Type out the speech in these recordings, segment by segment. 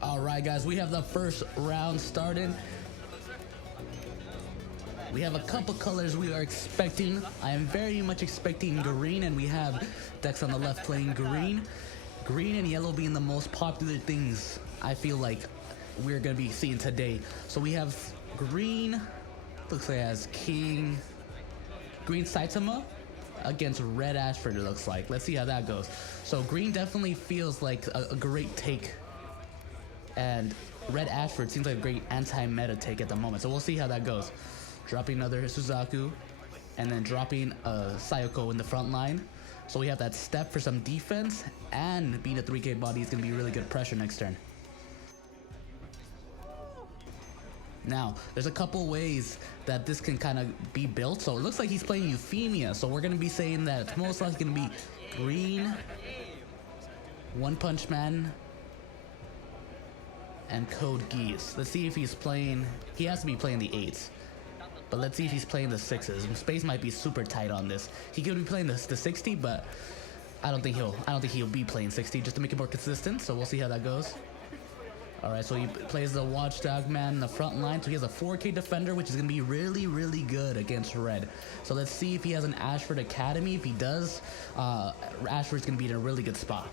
Alright guys, we have the first round started. We have a couple colors we are expecting. I am very much expecting green, and we have decks on the left playing green. Green and yellow being the most popular things I feel like we're going to be seeing today. So we have green, looks like it has King, green Saitama against red Ashford, it looks like. Let's see how that goes. So green definitely feels like a great take, and red Ashford seems like a great anti-meta take at the moment. So we'll see how that goes. Dropping another Suzaku, and then dropping a Suzaku in the front line. So we have that step for some defense, and being a 3k body is going to be really good pressure next turn. Now, there's a couple ways that this can kind of be built. So it looks like he's playing Euphemia. So we're going to be saying that it's most likely going to be green, One Punch Man, and Code Geass. Let's see if he's playing. He has to be playing the 8s. But let's see if he's playing the 6s. Space might be super tight on this. He could be playing the 60, but I don't think he'll be playing 60 just to make it more consistent. So we'll see how that goes. All right, so he plays the Watchdog Man in the front line. So he has a 4k defender, which is going to be really, really good against red. So let's see if he has an Ashford Academy. If he does, Ashford's going to be in a really good spot.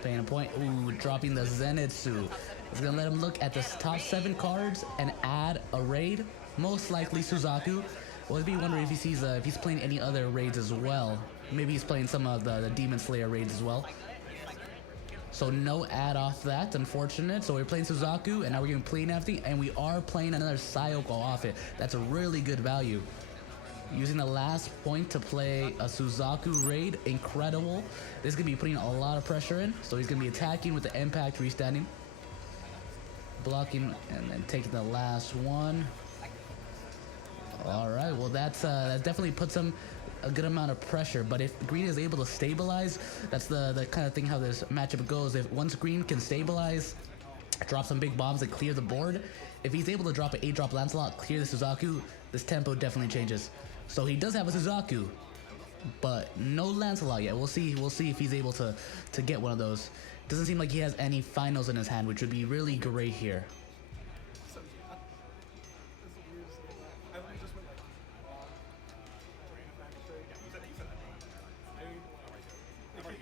Playing a point. Ooh, dropping the Zenitsu. It's going to let him look at the top 7 cards and add a raid. Most likely Suzaku. Well, I'd be wondering if he sees if he's playing any other raids as well. Maybe he's playing some of the Demon Slayer raids as well. So no add off that, unfortunate. So we're playing Suzaku, and now we're going to play everything, and we are playing another Sayoko off it. That's a really good value. Using the last point to play a Suzaku raid, incredible. This is going to be putting a lot of pressure in. So he's going to be attacking with the impact, restanding, blocking, and then taking the last one. All right, well that definitely puts him a good amount of pressure. But if green is able to stabilize, that's the kind of thing how this matchup goes. If once green can stabilize, drop some big bombs and clear the board, if he's able to drop an 8-drop Lancelot, clear the Suzaku, this tempo definitely changes. So he does have a Suzaku, but no Lancelot yet. We'll see if he's able to get one of those. Doesn't seem like he has any finals in his hand, which would be really great here.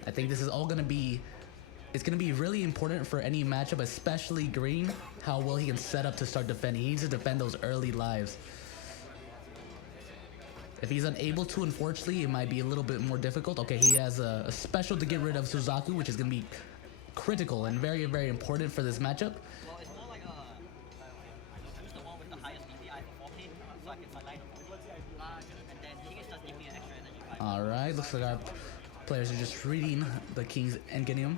I think this is all going to be, it's going to be really important for any matchup, especially green, how well he can set up to start defending. He needs to defend those early lives. If he's unable to, unfortunately, it might be a little bit more difficult. Okay, he has a special to get rid of Suzaku, which is going to be critical and very, very important for this matchup. Alright, looks like our players are just reading the King's Endgame.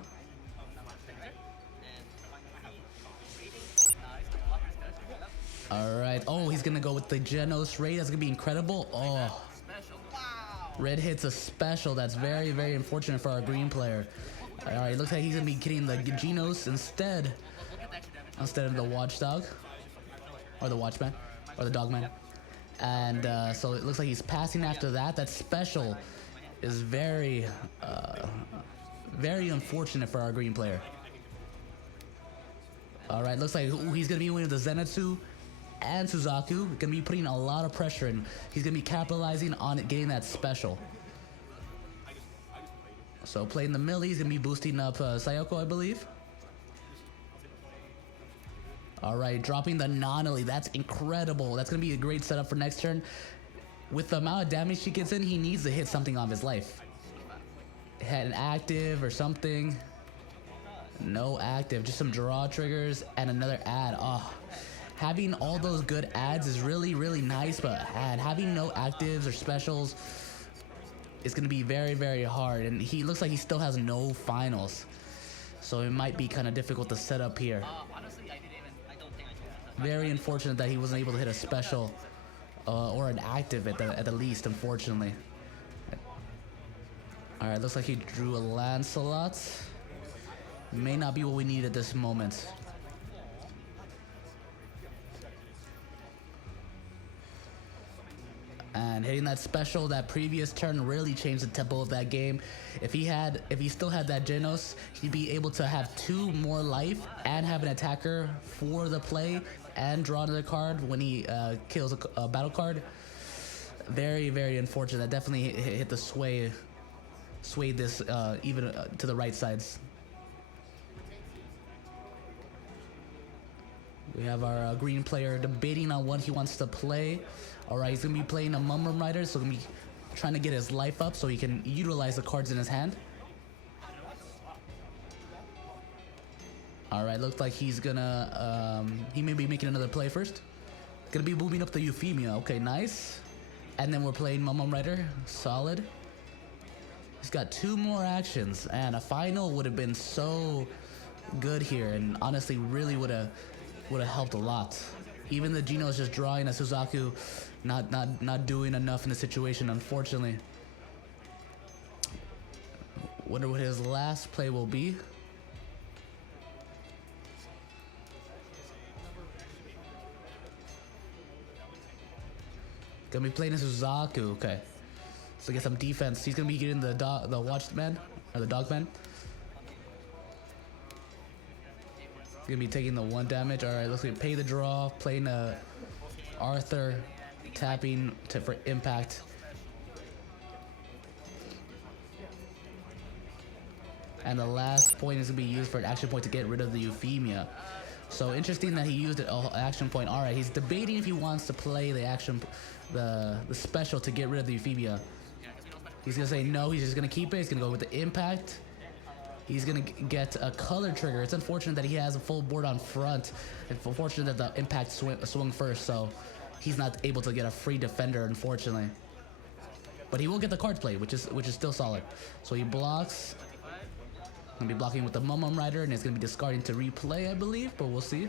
Alright, oh, he's gonna go with the Genos raid. That's gonna be incredible. Oh, red hits a special. That's very, very unfortunate for our green player. Alright, looks like he's gonna be getting the Genos instead of the Watchdog, or the Watchman, or the Dogman. And so it looks like he's passing after that. That special is very, very unfortunate for our green player. Alright, looks like he's gonna be winning the Zenitsu and Suzaku. Gonna be putting a lot of pressure in. He's gonna be capitalizing on it, getting that special. So playing the melee, he's gonna be boosting up Sayoko, I believe. Alright, dropping the non-elite. That's incredible. That's gonna be a great setup for next turn. With the amount of damage she gets in, he needs to hit something on his life. Had an active or something. No active, just some draw triggers and another ad. Oh, having all those good ads is really, really nice, but having no actives or specials is going to be very, very hard. And he looks like he still has no finals, so it might be kind of difficult to set up here. Very unfortunate that he wasn't able to hit a special or an active at the least, unfortunately. Alright, looks like he drew a Lancelot. May not be what we need at this moment. And hitting that special that previous turn really changed the tempo of that game. If he still had that Genos, he'd be able to have 2 more life and have an attacker for the play and draw another card when he kills a battle card. Very, very unfortunate. That definitely hit the swayed this even to the right sides. We have our green player debating on what he wants to play. Alright, he's going to be playing a Mumrum Rider, so going to be trying to get his life up so he can utilize the cards in his hand. Alright, looks like he's going to... he may be making another play first. Going to be moving up the Euphemia. Okay, nice. And then we're playing Mumrum Rider. Solid. He's got 2 more actions, and a final would have been so good here, and honestly really would have helped a lot. Even the Geno is just drawing a Suzaku, not doing enough in the situation, unfortunately. Wonder what his last play will be. Gonna be playing a Suzaku, okay. So get some defense. He's gonna be getting the watchman or the dogman. Gonna be taking the 1 damage. All right, let's pay the draw. Playing Arthur, tapping for impact. And the last point is gonna be used for an action point to get rid of the Euphemia. So interesting that he used an action point. All right, he's debating if he wants to play the special to get rid of the Euphemia. He's gonna say no. He's just gonna keep it. He's gonna go with the impact. He's gonna get a color trigger. It's unfortunate that he has a full board on front. It's unfortunate that the impact swung first, so he's not able to get a free defender, unfortunately. But he will get the card play, which is still solid. So he blocks. Gonna be blocking with the Mumrum Rider, and he's gonna be discarding to replay, I believe, but we'll see.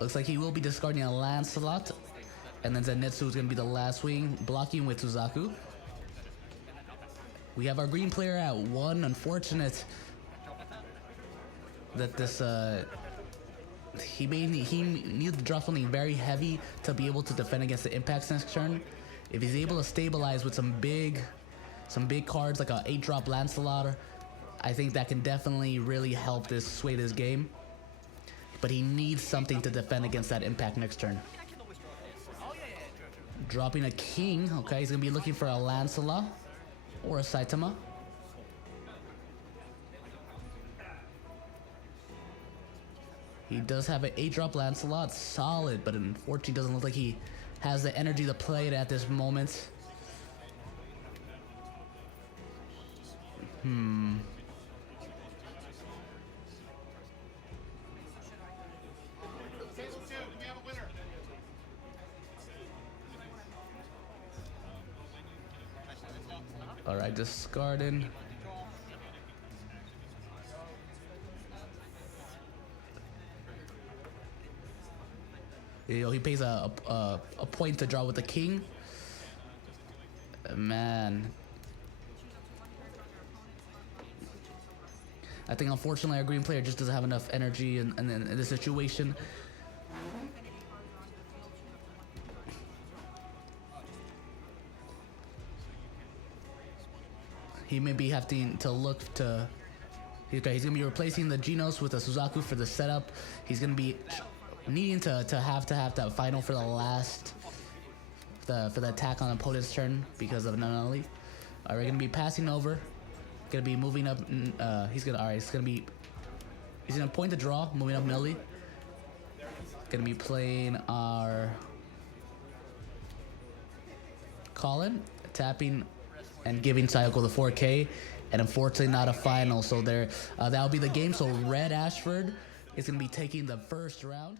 Looks like he will be discarding a Lancelot. And then Zenitsu is going to be the last swing, blocking with Suzaku. We have our green player at 1. Unfortunate that this he needs to drop something very heavy to be able to defend against the impacts next turn. If he's able to stabilize with some big cards like a 8-drop Lancelot, I think that can definitely really help sway this game. But he needs something to defend against that impact next turn. Dropping a king. Okay, he's gonna be looking for a Lancelot or a Saitama. He does have an 8-drop Lancelot, solid, but unfortunately doesn't look like he has the energy to play it at this moment. Alright, discarding. You know, he pays a point to draw with the king. Man. I think unfortunately our green player just doesn't have enough energy in this situation. He may be having to look to... he's gonna be replacing the Genos with a Suzaku for the setup. He's gonna be needing to have that final for the last... for the attack on the opponent's turn because of an anomaly. Alright, we're gonna be passing over. Gonna be moving up. He's gonna point the draw, moving up Millie. Gonna be playing our Colin, tapping and giving Sayoko the 4K, and unfortunately not a final. So that'll be the game. So Red Ashford is gonna be taking the first round.